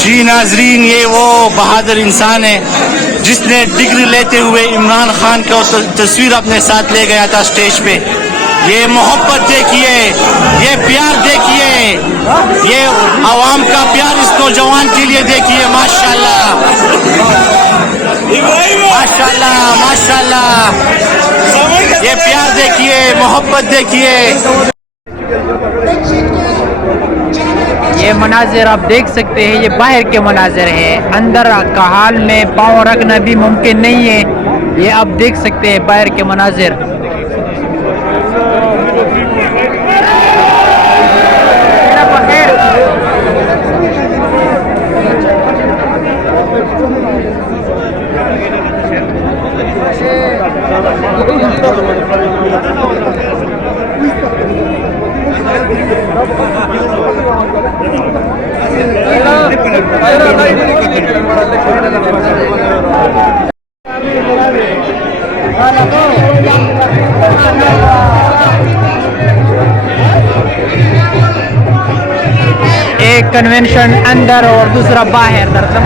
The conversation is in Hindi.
जी नाजरीन, ये वो बहादुर इंसान है जिसने डिग्री लेते हुए इमरान खान का तस्वीर अपने साथ ले गया था स्टेज पे। ये मोहब्बत देखिए, ये प्यार देखिए, ये आवाम का प्यार इस नौजवान के लिए देखिए। माशाल्लाह माशाल्लाह माशाल्लाह, ये प्यार देखिए, मोहब्बत देखिए। ये मनाजिर आप देख सकते हैं, ये बाहर के मनाजिर हैं, अंदर का हाल में पाँव रखना भी मुमकिन नहीं है। ये आप देख सकते हैं बाहर के मनाजिर। एक कन्वेंशन अंदर और दूसरा बाहर, दरअसल